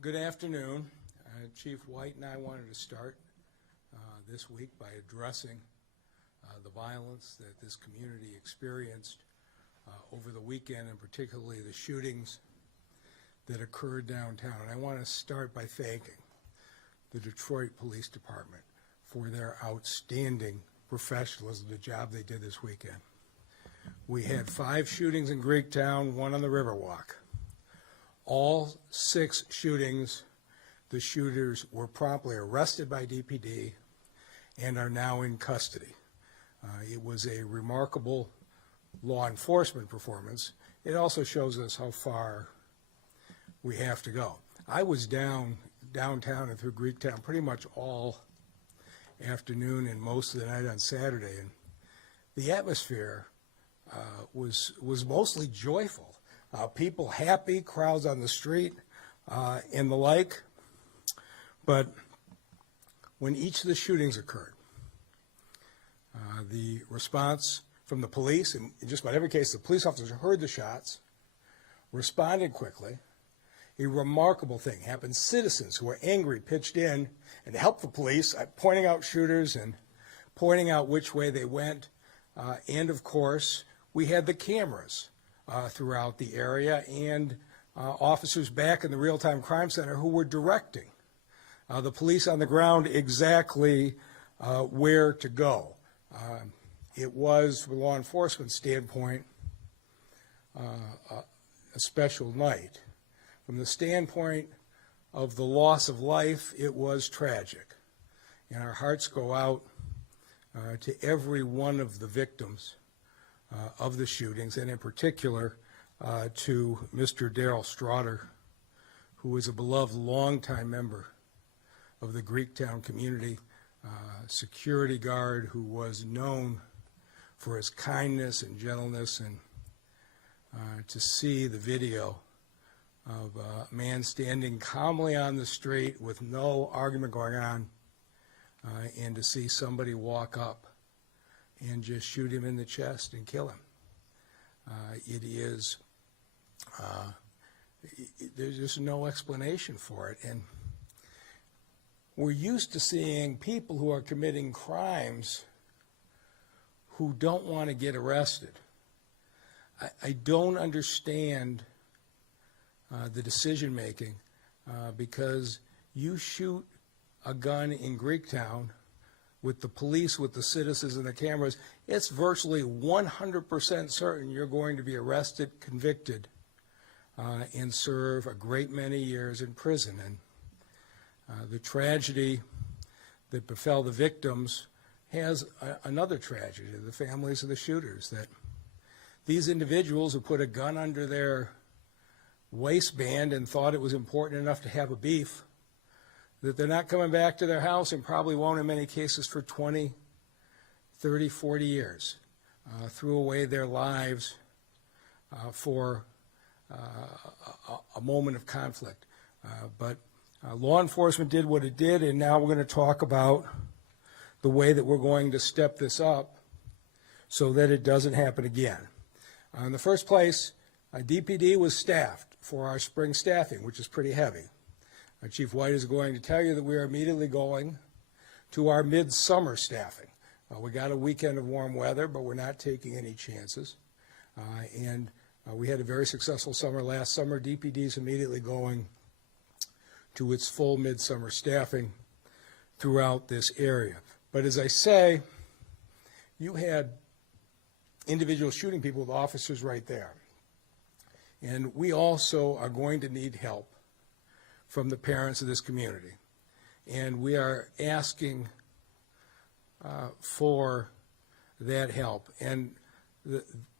Good afternoon. Chief White and I wanted to start this week by addressing the violence that this community experienced over the weekend, and particularly the shootings that occurred downtown. And I want to start by thanking the Detroit Police Department for their outstanding professionalism, the job they did this weekend. We had 5 shootings in Greektown, 1 on the Riverwalk. All 6 shootings, the shooters were promptly arrested by DPD and are now in custody. It was a remarkable law enforcement performance. It also shows us how far we have to go. I was downtown and through Greektown pretty much all afternoon and most of the night on Saturday, and the atmosphere was mostly joyful. People happy, crowds on the street, and the like. But when each of the shootings occurred, the response from the police, in just about every case, the police officers heard the shots, responded quickly. A remarkable thing happened. Citizens who were angry pitched in and helped the police, pointing out shooters and pointing out which way they went. And of course, we had the cameras throughout the area and officers back in the real-time crime center who were directing the police on the ground exactly where to go. It was, from a law enforcement standpoint, a special night. From the standpoint of the loss of life, it was tragic. And our hearts go out to every one of the victims of the shootings, and in particular to Mr. Darrell Strawder, who was a beloved longtime member of the Greektown community, security guard who was known for his kindness and gentleness. And to see the video of a man standing calmly on the street with no argument going on, and to see somebody walk up and just shoot him in the chest and kill him. There's just no explanation for it. And we're used to seeing people who are committing crimes who don't want to get arrested. I don't understand the decision making because you shoot a gun in Greektown with the police, with the citizens and the cameras, it's virtually 100% certain you're going to be arrested, convicted, and serve a great many years in prison. And the tragedy that befell the victims has another tragedy, the families of the shooters, that these individuals who put a gun under their waistband and thought it was important enough to have a beef, that they're not coming back to their house and probably won't in many cases for 20, 30, 40 years. Threw away their lives for a moment of conflict. But law enforcement did what it did, and now we're going to talk about the way that we're going to step this up so that it doesn't happen again. In the first place, DPD was staffed for our spring staffing, which is pretty heavy. Chief White is going to tell you that we are immediately going to our midsummer staffing. We got a weekend of warm weather, but we're not taking any chances. We had a very successful summer last summer. DPD is immediately going to its full midsummer staffing throughout this area. But as I say, you had individuals shooting people with officers right there. And we also are going to need help from the parents of this community. And we are asking for that help. And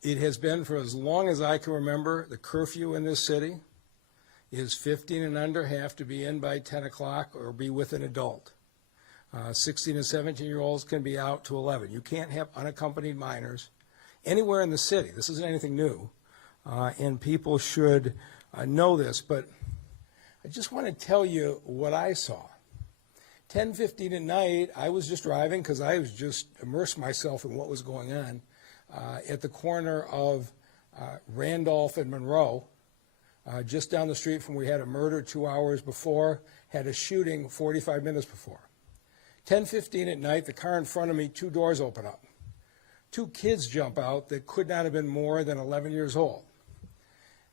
it has been for as long as I can remember, the curfew in this city is 15 and under have to be in by 10 o'clock or be with an adult. 16 and 17-year-olds can be out to 11. You can't have unaccompanied minors anywhere in the city. This isn't anything new. And people should know this. But I just want to tell you what I saw. 10:15 at night, I was just driving because I was just immersed myself in what was going on at the corner of Randolph and Monroe just down the street from where we had a murder 2 hours before, had a shooting 45 minutes before. 10:15 at night, the car in front of me, 2 doors open up. 2 kids jump out that could not have been more than 11 years old.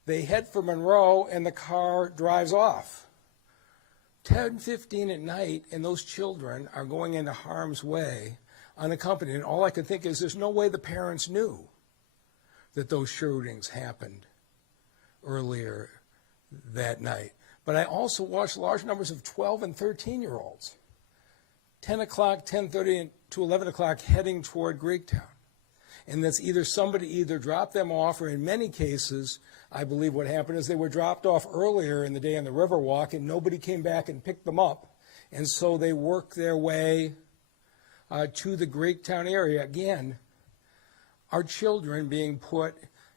They head for Monroe, and the car drives off. 10:15 at night, and those children are going into harm's way unaccompanied. And all I could think is there's no way the parents knew that those shootings happened earlier that night. But I also watched large numbers of 12 and 13-year-olds, 10 o'clock, 10:30 to 11 o'clock, heading toward Greektown. And that's either somebody dropped them off, or in many cases, I believe what happened is they were dropped off earlier in the day on the Riverwalk, and nobody came back and picked them up. And so they worked their way to the Greektown area. Again, our children being put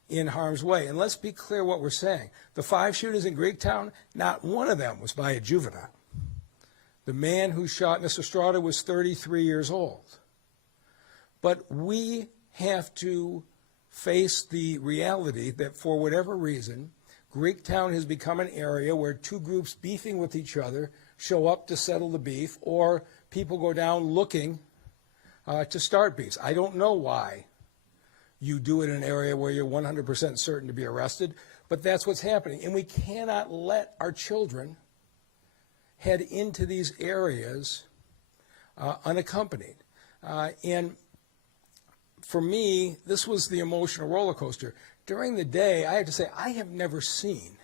in harm's way. And let's be clear what we're saying. The 5 shootings in Greektown, not one of them was by a juvenile. The man who shot Mr. Strada was 33 years old. But we have to face the reality that for whatever reason, Greektown has become an area where 2 groups beefing with each other show up to settle the beef, or people go down looking to start beefs. I don't know why you do it in an area where you're 100% certain to be arrested, but that's what's happening. And we cannot let our children head into these areas unaccompanied. And for me, this was the emotional roller coaster. During the day, I have to say, I have never seen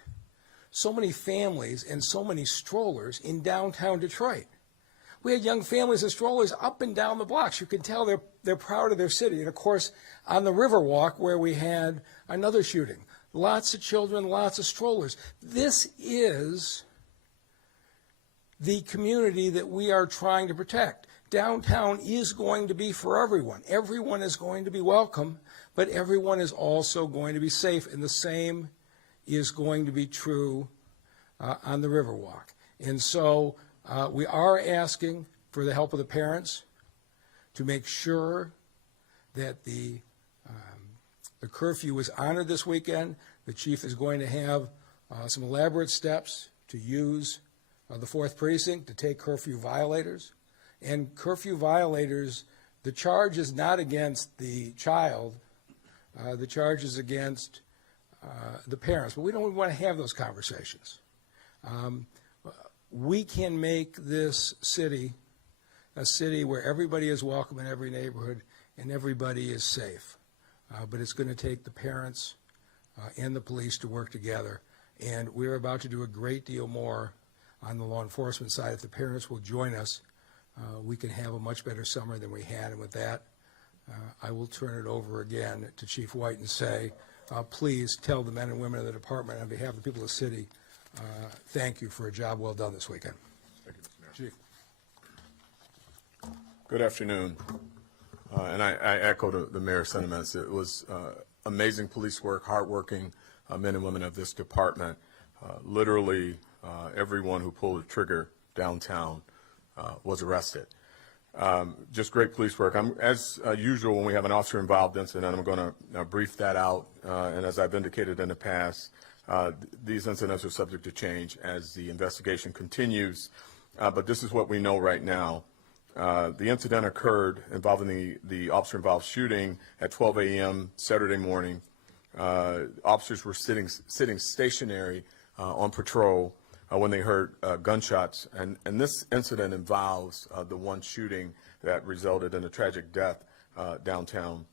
so many families and so many strollers in downtown Detroit. We had young families and strollers up and down the blocks. You can tell they're proud of their city. And, of course, on the Riverwalk, where we had another shooting, lots of children, lots of strollers. This is the community that we are trying to protect. Downtown is going to be for everyone. Everyone is going to be welcome, but everyone is also going to be safe, and the same is going to be true on the Riverwalk. And so we are asking for the help of the parents to make sure that the curfew is honored this weekend. The chief is going to have some elaborate steps to use the 4th Precinct to take curfew violators. And curfew violators, the charge is not against the child, the charge is against the parents. But we don't want to have those conversations. We can make this city a city where everybody is welcome in every neighborhood and everybody is safe. But it's going to take the parents and the police to work together. And we're about to do a great deal more on the law enforcement side. If the parents will join us, we can have a much better summer than we had. And with that, I will turn it over again to Chief White and say, please tell the men and women of the department on behalf of the people of the city, thank you for a job well done this weekend. Thank you, Mr. Mayor. Chief. Good afternoon. And I echo the mayor's sentiments. It was amazing police work, hardworking men and women of this department. Literally everyone who pulled the trigger downtown was arrested. Just great police work. As usual, when we have an officer-involved incident, I'm going to brief that out. And as I've indicated in the past, these incidents are subject to change as the investigation continues. But this is what we know right now. The incident occurred involving the officer-involved shooting at 12 a.m. Saturday morning. Officers were sitting stationary on patrol when they heard gunshots. And this incident involves the one shooting that resulted in a tragic death downtown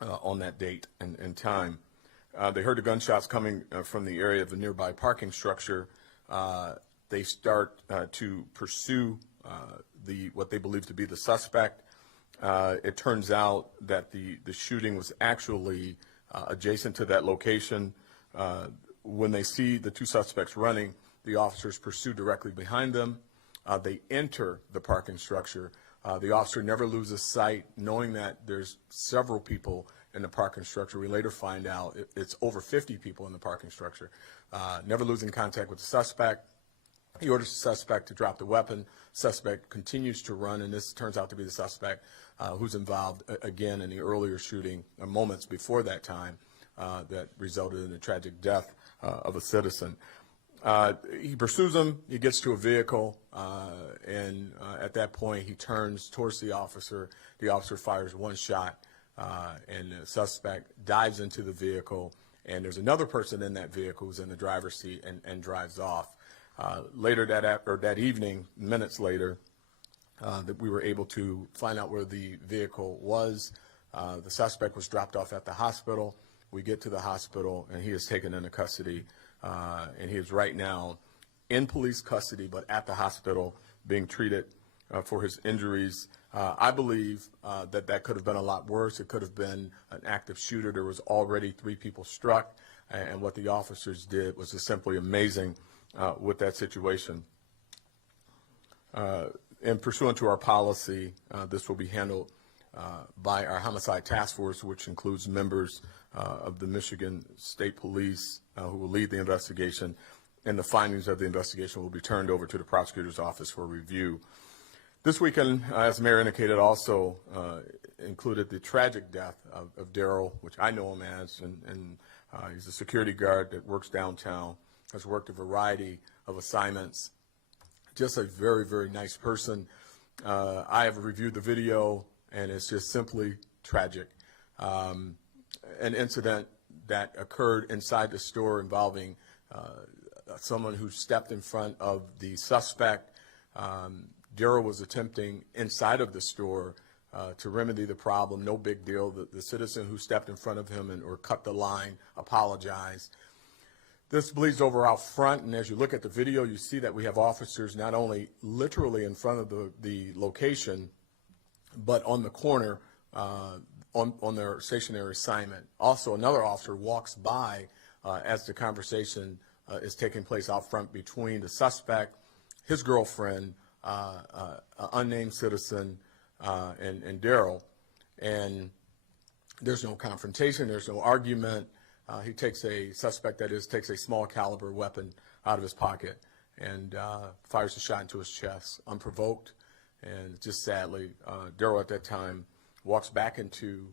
on that date and time. They heard the gunshots coming from the area of the nearby parking structure. They start to pursue what they believe to be the suspect. It turns out that the shooting was actually adjacent to that location. When they see the 2 suspects running, the officers pursue directly behind them. They enter the parking structure. The officer never loses sight, knowing that there's several people in the parking structure. We later find out it's over 50 people in the parking structure. Never losing contact with the suspect. He orders the suspect to drop the weapon. Suspect continues to run, and this turns out to be the suspect who's involved again in the earlier shooting moments before that time that resulted in the tragic death of a citizen. He pursues him, he gets to a vehicle, and at that point he turns towards the officer. The officer fires one shot, and the suspect dives into the vehicle, and there's another person in that vehicle who's in the driver's seat and drives off. Later that evening, minutes later, that we were able to find out where the vehicle was. The suspect was dropped off at the hospital. We get to the hospital, and he is taken into custody, and he is right now in police custody, but at the hospital being treated for his injuries. I believe that could have been a lot worse. It could have been an active shooter. There was already 3 people struck, and what the officers did was just simply amazing with that situation. And pursuant to our policy, this will be handled by our homicide task force, which includes members of the Michigan State Police who will lead the investigation, and the findings of the investigation will be turned over to the prosecutor's office for review. This weekend, as the mayor indicated, also included the tragic death of Daryl, which I know him as, and he's a security guard that works downtown, has worked a variety of assignments. Just a very, very nice person. I have reviewed the video, and it's just simply tragic. An incident that occurred inside the store involving someone who stepped in front of the suspect. Daryl was attempting inside of the store to remedy the problem. No big deal. The citizen who stepped in front of him or cut the line apologized. This bleeds over out front, and as you look at the video, you see that we have officers not only literally in front of the location, but on the corner on their stationary assignment. Also, another officer walks by as the conversation is taking place out front between the suspect, his girlfriend, an unnamed citizen, and Daryl. And there's no confrontation, there's no argument. He takes a small caliber weapon out of his pocket and fires a shot into his chest, unprovoked. And just sadly, Daryl at that time walks back into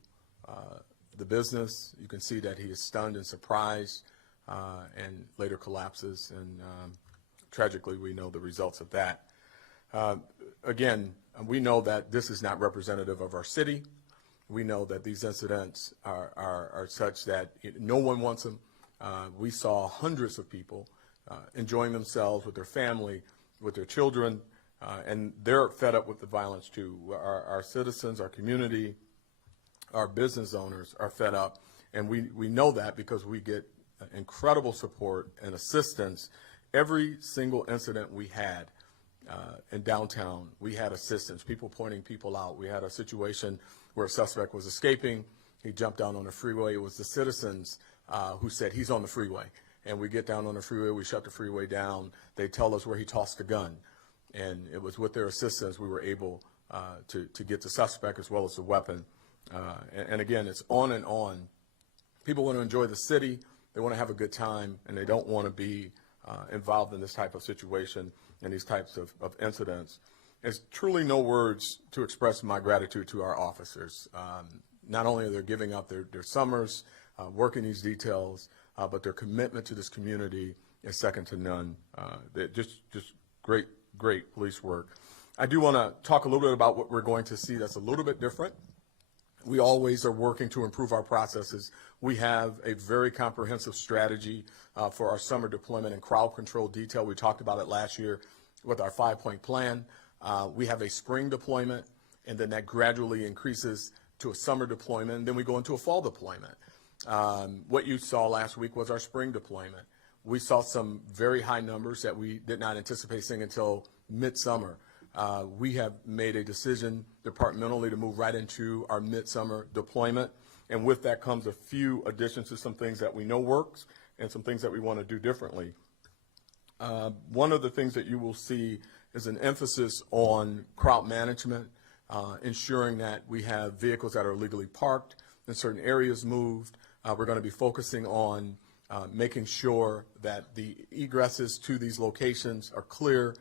the business. You can see that he is stunned and surprised, and later collapses. And tragically, we know the results of that. Again, we know that this is not representative of our city. We know that these incidents are such that no one wants them. We saw hundreds of people enjoying themselves with their family, with their children, and they're fed up with the violence too. Our citizens, our community, our business owners are fed up, and we know that because we get incredible support and assistance. Every single incident we had in downtown, we had assistance, people pointing people out. We had a situation where a suspect was escaping. He jumped down on the freeway. It was the citizens who said, he's on the freeway. And we get down on the freeway, we shut the freeway down. They tell us where he tossed the gun. And it was with their assistance we were able to get the suspect as well as the weapon. And again, it's on and on. People want to enjoy the city, they want to have a good time, and they don't want to be involved in this type of situation and these types of incidents. There's truly no words to express my gratitude to our officers. Not only are they giving up their summers, working these details, but their commitment to this community is second to none. Just great police work. I do want to talk a little bit about what we're going to see that's a little bit different. We always are working to improve our processes. We have a very comprehensive strategy for our summer deployment and crowd control detail. We talked about it last year with our 5-point plan. We have a spring deployment, and then that gradually increases to a summer deployment, and then we go into a fall deployment. What you saw last week was our spring deployment. We saw some very high numbers that we did not anticipate seeing until midsummer. We have made a decision departmentally to move right into our midsummer deployment, and with that comes a few additions to some things that we know works and some things that we want to do differently. One of the things that you will see is an emphasis on crowd management, ensuring that we have vehicles that are legally parked in certain areas moved. We're going to be focusing on making sure that the egresses to these locations are clear.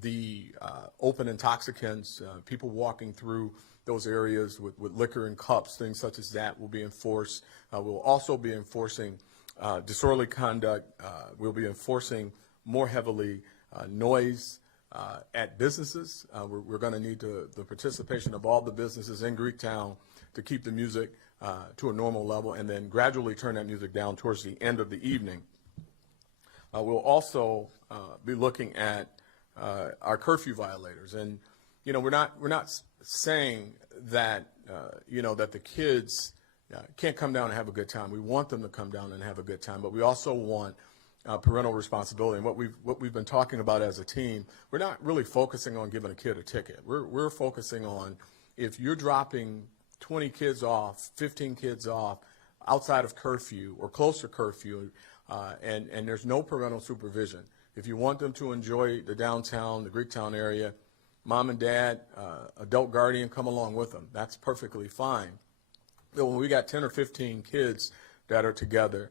The open intoxicants, people walking through those areas with liquor and cups, things such as that will be enforced. We'll also be enforcing disorderly conduct. We'll be enforcing more heavily noise at businesses. We're going to need the participation of all the businesses in Greektown to keep the music to a normal level, and then gradually turn that music down towards the end of the evening. We'll also be looking at our curfew violators, and we're not saying that that the kids can't come down and have a good time. We want them to come down and have a good time, but we also want parental responsibility. And what we've been talking about as a team, we're not really focusing on giving a kid a ticket. We're focusing on, if you're dropping 20 kids off, 15 kids off outside of curfew or close to curfew, and there's no parental supervision. If you want them to enjoy the downtown, the Greektown area, mom and dad, adult guardian, come along with them. That's perfectly fine. But when we got 10 or 15 kids that are together,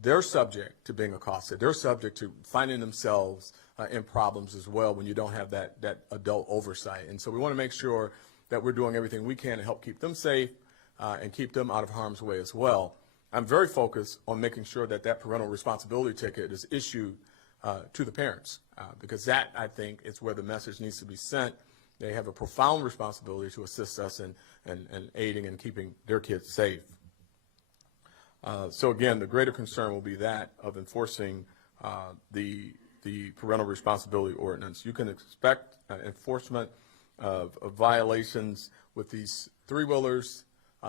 they're subject to being accosted. They're subject to finding themselves in problems as well when you don't have that adult oversight. And so we want to make sure that we're doing everything we can to help keep them safe and keep them out of harm's way as well. I'm very focused on making sure that parental responsibility ticket is issued to the parents, because that, I think, is where the message needs to be sent. They have a profound responsibility to assist us in aiding and keeping their kids safe. So again, the greater concern will be that of enforcing the parental responsibility ordinance. You can expect enforcement of violations with these three-wheelers,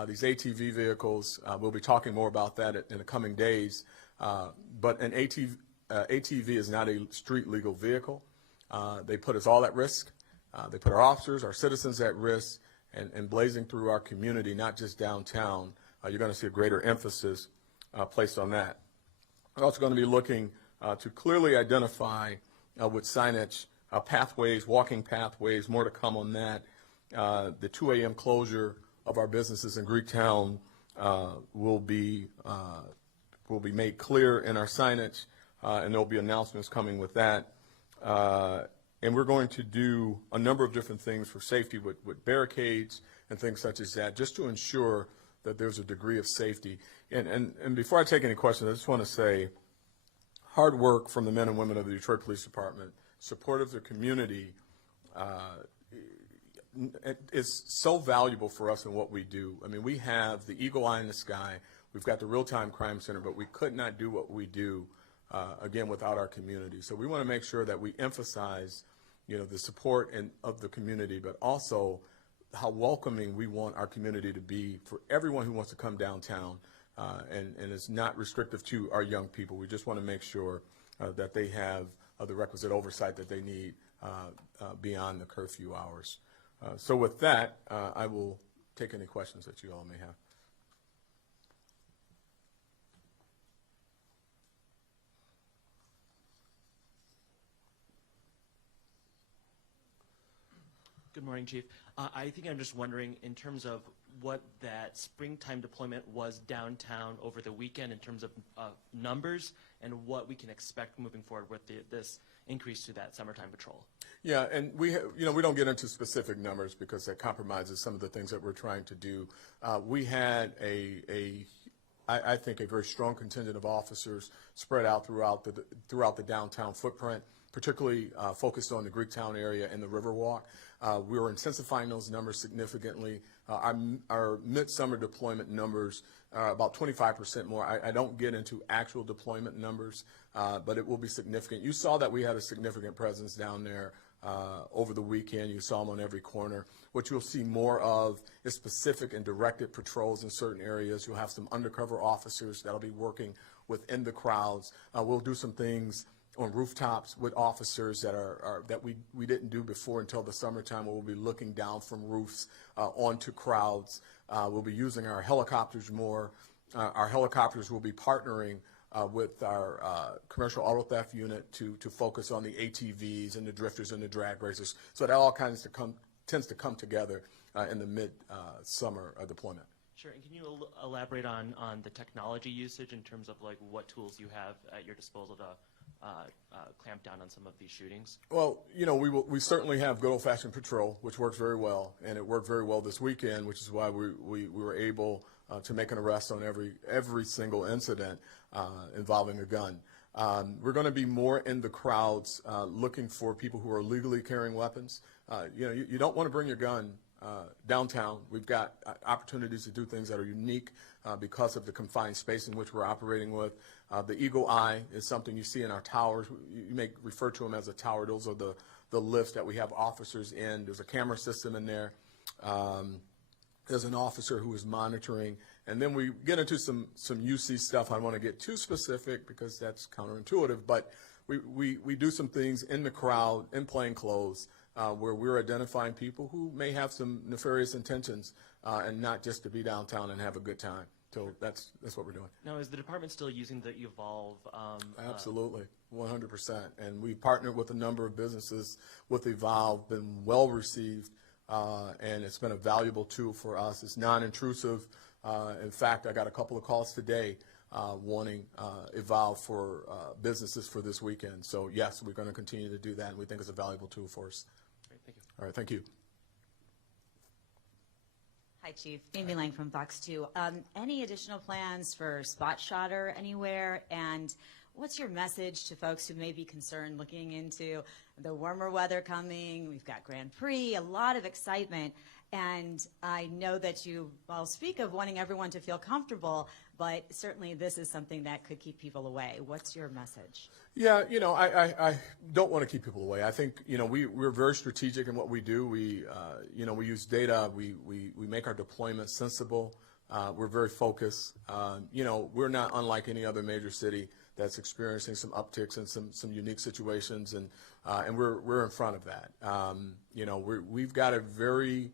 these ATV vehicles. We'll be talking more about that in the coming days. But an ATV is not a street legal vehicle. They put us all at risk. They put our officers, our citizens at risk, and blazing through our community, not just downtown. You're going to see a greater emphasis placed on that. We're also going to be looking to clearly identify with signage pathways, walking pathways, more to come on that. The 2 a.m. closure of our businesses in Greektown will be made clear in our signage, and there'll be announcements coming with that. And we're going to do a number of different things for safety with barricades and things such as that, just to ensure that there's a degree of safety. And before I take any questions, I just want to say, hard work from the men and women of the Detroit Police Department, support of the community, is so valuable for us in what we do. I mean, we have the eagle eye in the sky. We've got the real-time crime center, but we could not do what we do, again, without our community. So we want to make sure that we emphasize, the support of the community, but also how welcoming we want our community to be for everyone who wants to come downtown, and it's not restrictive to our young people. We just want to make sure that they have the requisite oversight that they need beyond the curfew hours. So with that, I will take any questions that you all may have. Good morning, Chief. I think I'm just wondering, in terms of what that springtime deployment was downtown over the weekend in terms of numbers, and what we can expect moving forward with this increase to that summertime patrol. Yeah, and we don't get into specific numbers because that compromises some of the things that we're trying to do. We had I think a very strong contingent of officers spread out throughout the downtown footprint, particularly focused on the Greektown area and the Riverwalk. We were intensifying those numbers significantly. Our midsummer deployment numbers are about 25% more. I don't get into actual deployment numbers, but it will be significant. You saw that we had a significant presence down there over the weekend. You saw them on every corner. What you'll see more of is specific and directed patrols in certain areas. You'll have some undercover officers that'll be working within the crowds. We'll do some things on rooftops with officers that we didn't do before until the summertime. We'll be looking down from roofs onto crowds. We'll be using our helicopters more. Our helicopters will be partnering with our commercial auto theft unit to focus on the ATVs and the drifters and the drag racers. So that all tends to come together in the mid-summer deployment. Sure, and can you elaborate on the technology usage in terms of like what tools you have at your disposal to clamp down on some of these shootings? Well, we certainly have good old-fashioned patrol, which works very well, and it worked very well this weekend, which is why we were able to make an arrest on every single incident involving a gun. We're going to be more in the crowds looking for people who are legally carrying weapons. You don't want to bring your gun downtown. We've got opportunities to do things that are unique because of the confined space in which we're operating with. The eagle eye is something you see in our towers. You may refer to them as a tower. Those are the lifts that we have officers in. There's a camera system in there. There's an officer who is monitoring. And then we get into some UC stuff. I don't want to get too specific because that's counterintuitive, but we do some things in the crowd, in plain clothes, where we're identifying people who may have some nefarious intentions and not just to be downtown and have a good time. So that's what we're doing. Now, is the department still using the Evolve? Absolutely, 100%. And we partnered with a number of businesses with Evolve, been well received, and it's been a valuable tool for us. It's non-intrusive. In fact, I got a couple of calls today wanting Evolve for businesses for this weekend. So yes, we're going to continue to do that, and we think it's a valuable tool for us. Great, thank you. All right, thank you. Hi, Chief. Amy Lang from Fox 2. Any additional plans for spot shotter anywhere? And what's your message to folks who may be concerned looking into the warmer weather coming? We've got Grand Prix, a lot of excitement. And I know that you all speak of wanting everyone to feel comfortable, but certainly this is something that could keep people away. What's your message? Yeah, I don't want to keep people away. I think, we're very strategic in what we do. We use data. We make our deployment sensible. We're very focused. We're not unlike any other major city that's experiencing some upticks and some unique situations, and we're in front of that. We've got a very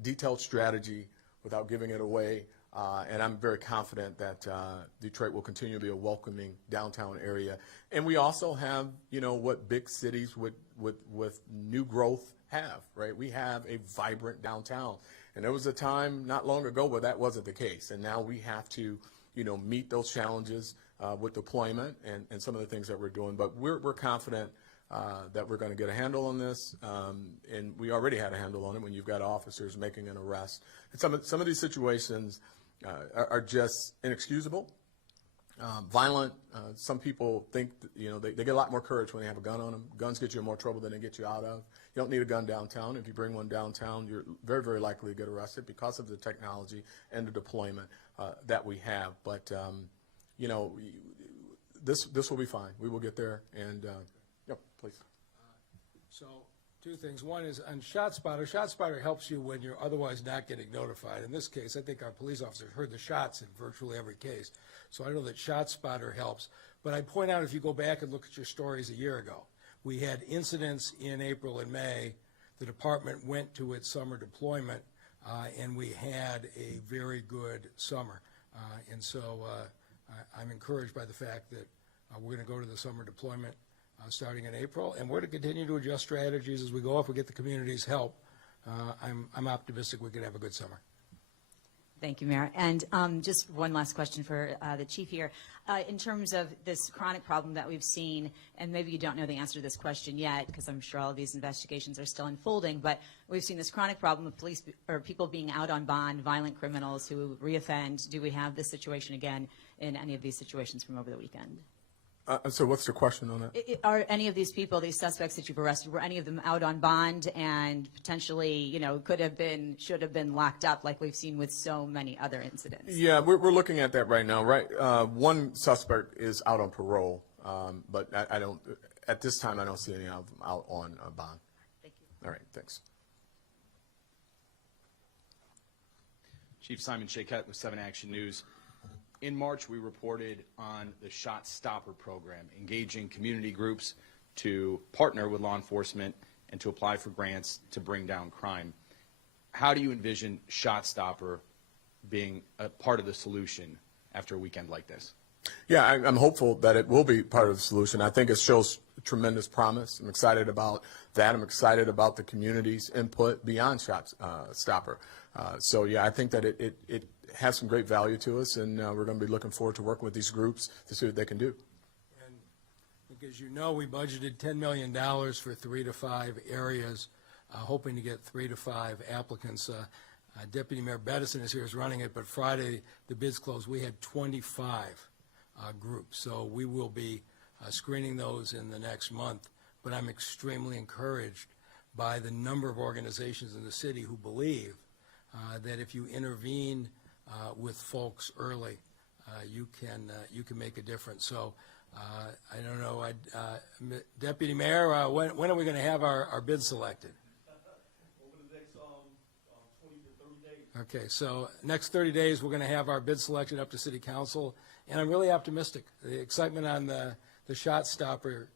detailed strategy without giving it away. And I'm very confident that Detroit will continue to be a welcoming downtown area. And we also have, what big cities with new growth have, right? We have a vibrant downtown. And there was a time not long ago where that wasn't the case. And now we have to, meet those challenges with deployment and some of the things that we're doing. But we're confident that we're going to get a handle on this. And we already had a handle on it when you've got officers making an arrest. And some of these situations are just inexcusable, violent. Some people think, they get a lot more courage when they have a gun on them. Guns get you in more trouble than they get you out of. You don't need a gun downtown. If you bring one downtown, you're very, very likely to get arrested because of the technology and the deployment that we have. But, this will be fine. We will get there. And, please. So two things. One is on ShotSpotter. ShotSpotter helps you when you're otherwise not getting notified. In this case, I think our police officers heard the shots in virtually every case. So I know that ShotSpotter helps. But I point out, if you go back and look at your stories a year ago, we had incidents in April and May. The department went to its summer deployment, and we had a very good summer. And so I'm encouraged by the fact that we're going to go to the summer deployment starting in April, and we're to continue to adjust strategies as we go. If we get the community's help, I'm optimistic we could have a good summer. Thank you, Mayor. And just one last question for the chief here. In terms of this chronic problem that we've seen, and maybe you don't know the answer to this question yet, because I'm sure all of these investigations are still unfolding, but we've seen this chronic problem of police or people being out on bond, violent criminals who reoffend. Do we have this situation again in any of these situations from over the weekend? So what's the question on that? Are any of these people, these suspects that you've arrested, were any of them out on bond and potentially, should have been locked up like we've seen with so many other incidents? Yeah, we're looking at that right now, right? One suspect is out on parole, but I don't, at this time, I don't see any of them out on bond. Thank you. All right, thanks. Chief Simon Shakette with 7 Action News. In March, we reported on the Shot Stopper program, engaging community groups to partner with law enforcement and to apply for grants to bring down crime. How do you envision Shot Stopper being a part of the solution after a weekend like this? Yeah, I'm hopeful that it will be part of the solution. I think it shows tremendous promise. I'm excited about that. I'm excited about the community's input beyond Shot Stopper. So, yeah, I think that it has some great value to us, and we're going to be looking forward to working with these groups to see what they can do. And Because you know we budgeted $10 million for 3 to 5 areas, hoping to get 3 to 5 applicants. Deputy Mayor Bettison is here, is running it, but Friday, the bids closed, we had 25 groups. So we will be screening those in the next month. But I'm extremely encouraged by the number of organizations in the city who believe that if you intervene with folks early, you can make a difference. So I don't know, Deputy Mayor, when are we going to have our bids selected? Over the next 20 to 30 days. Okay, so next 30 days, we're going to have our bid selected up to City Council, and I'm really optimistic. The excitement on the shot stopper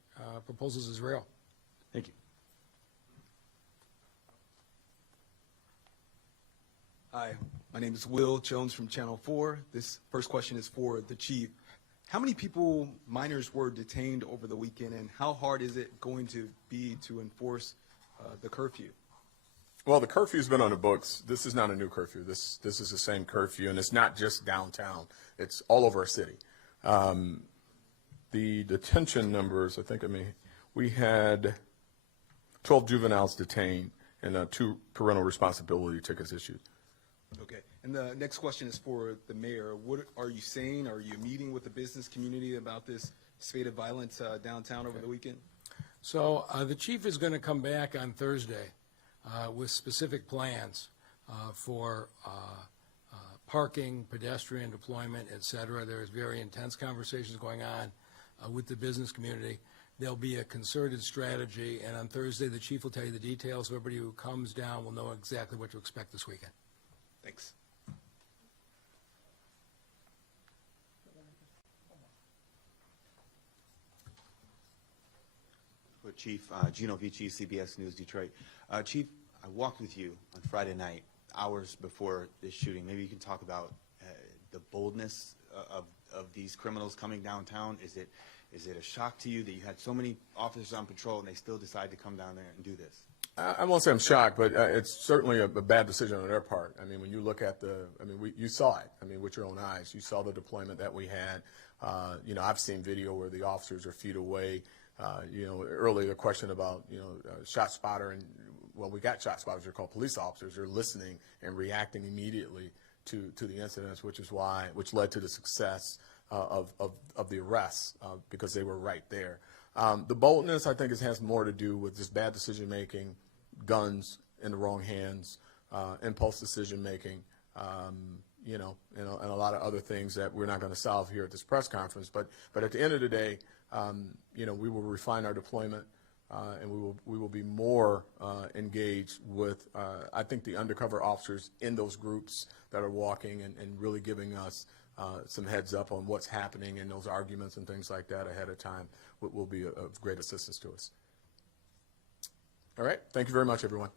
proposals is real. Thank you. Hi, my name is Will Jones from Channel 4. This first question is for the chief. How many people, minors, were detained over the weekend, and how hard is it going to be to enforce the curfew? Well, the curfew's been on the books. This is not a new curfew. This is the same curfew, and it's not just downtown. It's all over our city. The detention numbers, we had 12 juveniles detained and 2 parental responsibility tickets issued. Okay. And the next question is for the mayor. What are you saying? Are you meeting with the business community about this spate of violence downtown over the weekend? So the chief is going to come back on Thursday with specific plans for parking, pedestrian deployment, et cetera. There's very intense conversations going on with the business community. There'll be a concerted strategy, and on Thursday, the chief will tell you the details. Everybody who comes down will know exactly what to expect this weekend. Thanks. Chief Gino Vici, CBS News Detroit. Chief, I walked with you on Friday night, hours before this shooting. Maybe you can talk about the boldness of these criminals coming downtown. Is it a shock to you that you had so many officers on patrol and they still decide to come down there and do this? I won't say I'm shocked, but it's certainly a bad decision on their part. When you look at you saw it. With your own eyes. You saw the deployment that we had. I've seen video where the officers are feet away. Earlier the question about, shot spotter, and well, we got shot spotters. They're called police officers. They're listening and reacting immediately to the incidents, which led to the success of the arrests because they were right there. The boldness, I think, has more to do with just bad decision making, guns in the wrong hands, impulse decision making, and a lot of other things that we're not going to solve here at this press conference. But at the end of the day, we will refine our deployment, and we will be more engaged with, I think, the undercover officers in those groups that are walking and really giving us some heads up on what's happening in those arguments and things like that ahead of time will be of great assistance to us. All right. Thank you very much, everyone.